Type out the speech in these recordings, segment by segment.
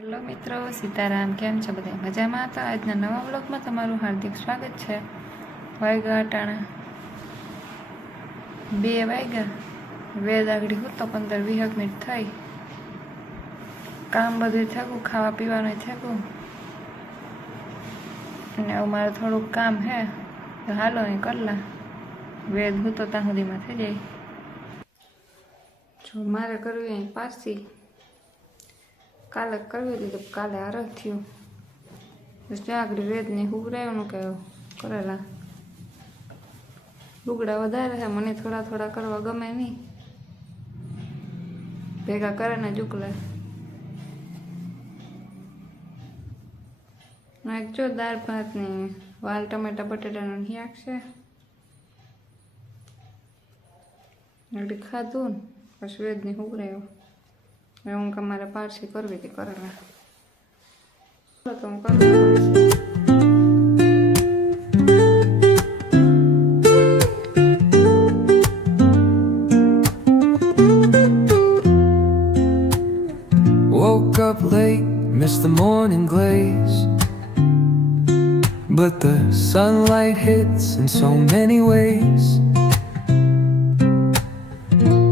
Hello મિત્રો, સીતારામ, કેમ છો બધા? મજામાં? તો આજના નવા બ્લોગમાં તમારું હાર્દિક સ્વાગત છે. વાયગા અટાણા. બે વાગ્યા વેદ આગળ તો પંદર વીસ મિનિટ થઈ. કામ બધું થયું, ખાવા પીવાનું થયું. અને હવે મારે થોડુંક કામ હે. તો હાલો એ કરલા. વેદ હું તો ત્યાં સુધીમાં થઈ જાય. જો મારે કરવી પારસી. કાલે કરવી દીધું કાલે આરગ થયું. આગળ વેદને ઉગરાયું કે કરેલા. લુગડા વધારે છે, મને થોડા થોડા કરવા ગમે નહીં. ભેગા કરે ને જુકલે એક જો દાળ ભાતની વાલ ટમેટા બટેટાનું શાક છે. ખાધું ને, પછી વેદને ઉગરાયો હું તમારે પારસી કરવી હતી કરેલા તો હું કરું Parsi. Woke up late, missed the morning glaze. But the sunlight hits in so many ways.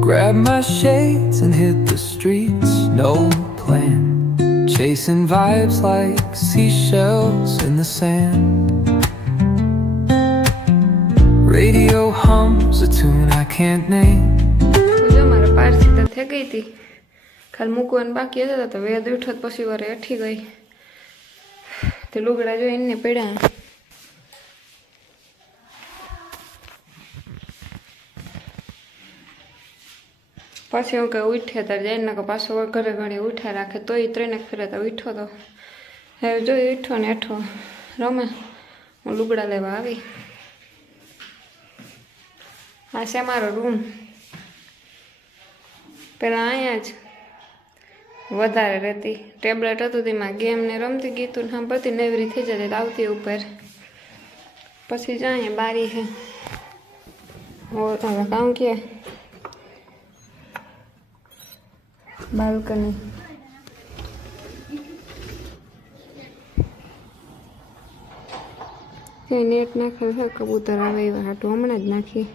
Grabbed my shades and hit the streets, no plan. Chasing vibes like seashells in the sand. Radio hums a tune I can't name. તો જો મારે પારસી તો થઈ ગઈ હતી ખાલી મૂકવાનું બાકી હતા તો વેદ ઉઠો તો પછી વારે અઠી ગઈ તે લુગડા જો એને પડ્યા પછી હું કંઈ ઉઠ્યા તાર જાય ને પાછો ઘરે ઘણી ઉઠ્યા રાખે, તોય ત્રણેક ફેરે તો ઉઠ્યો તો. હે જો ઉઠો ને હેઠો, રમે. હું લુગડા લેવા આવી. આ છે મારો રૂમ. પેલા અહીંયા જ વધારે રહેતી. ટેબ્લેટ હતું તેમાં ગેમ ને રમતી ગીતું સાંભળતી નેવરી થઈ જતી તો આવતી ઉપર. પછી જાય બારી છે. કામ કે બાલ્કની. નેટ નાખેલ છે, કબૂતર આવે એવા હાટું. હમણાં જ નાખી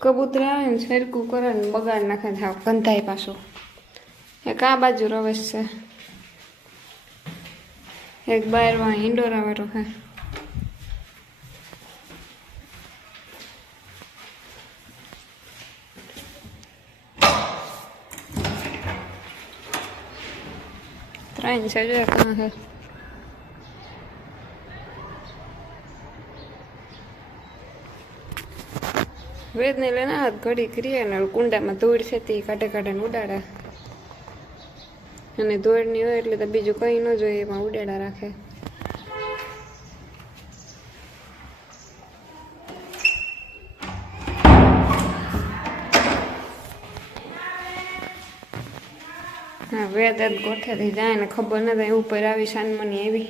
કબૂતર આવે ને સરકું કરે ને બગાડ નાખે થાવ કંધાઈ પાછું. એક આ બાજુ રવેશ છે. એક ઇન્ડોરા વાળો છે ત્રણ છે. જો કાં છે વેદને હાથ ઘડી કરીએ ને કુંડામાં ધોળ છે તે કાઢે કાઢે ને ઉડાડે. અને ધૂળની હોય એટલે તો બીજું કંઈ ન જોઈએ, એમાં ઉડાડા રાખે. વેદ ગોઠેથી જાય ને ખબર નથી ઉપર આવી શાનમની એવી.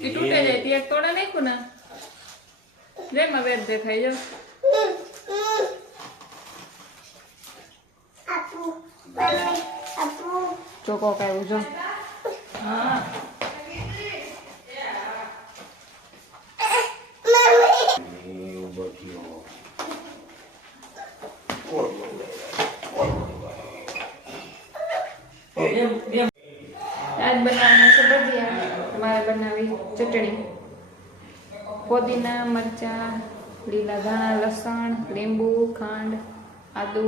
એ તૂટે જાય ત્યાં તોડે નાખ્યું ને? જેમાં વેદ દેખાય જો ચોકો કાઢ્યું જો. આજ બનાવવાના છે ભજીયા તમારે બનાવી ચટણી. પુદીના, મરચાં, લીલા ધાણા, લસણ, લીંબુ, ખાંડ, આદુ.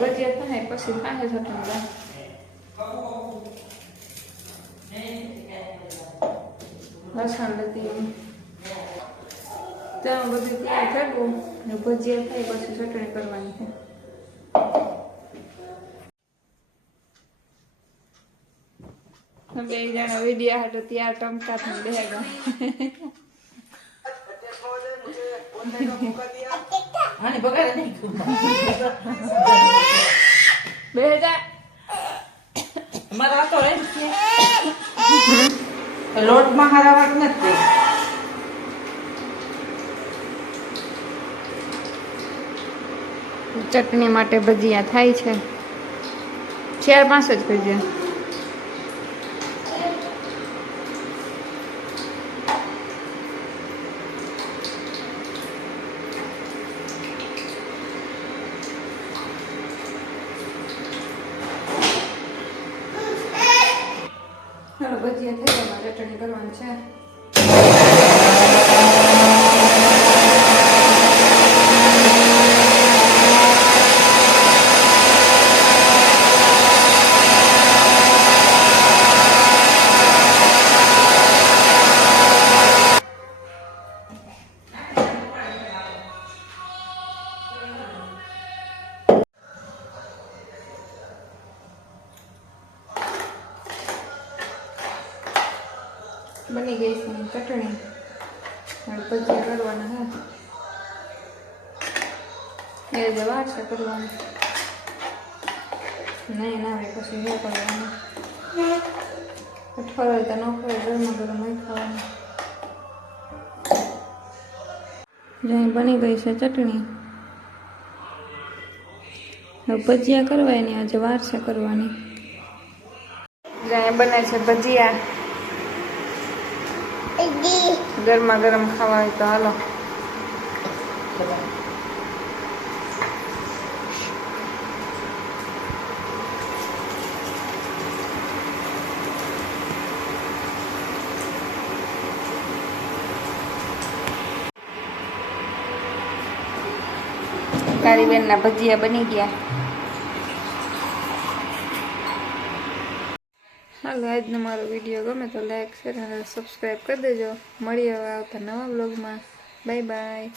ભજીયા થાય, પછી પાસે ચટણી લસણ લીધી ત્યાં બધું તૈયાર કરવું ને ભજીયા થાય પછી ચટણી કરવાની છે. બે જણા વિડિયા હાટો ત્યાં ટમકા થઈ બે આને બગાડે બે હજાર મારા તો એમ છે લોટમાં હારા વાટ નથી. ચટણી માટે ભજીયા થાય છે. ચાર પાંચ જ ભજીયા. ચાલો ભજીયા થઈ ગયા ચટણી કરવાની છે. બની ગઈ છે ચટણી. ભજીયા કરવાના હે. એ જવા છે કરવાની. નહીં, ના આવે પછી હે કરવાનું? અઠવાડિયે તો ન ખવાય ગરમા ગરમ ખાવાનું. જો બની ગઈ છે ચટણી. ભજીયા કરવાય ને આજે વાર છે કરવાની. જ્યાં બને છે ભજીયા. ગરમા ગરમ ખાવા હોય તો હાલો તારી બેનના ભજીયા બની ગયા હાલો, આજનો મારો વીડિયો ગમે તો લાઈક શેર અને સબસ્ક્રાઈબ કરી દેજો. મળીએ હવે આવતા નવા બ્લોગમાં બાય બાય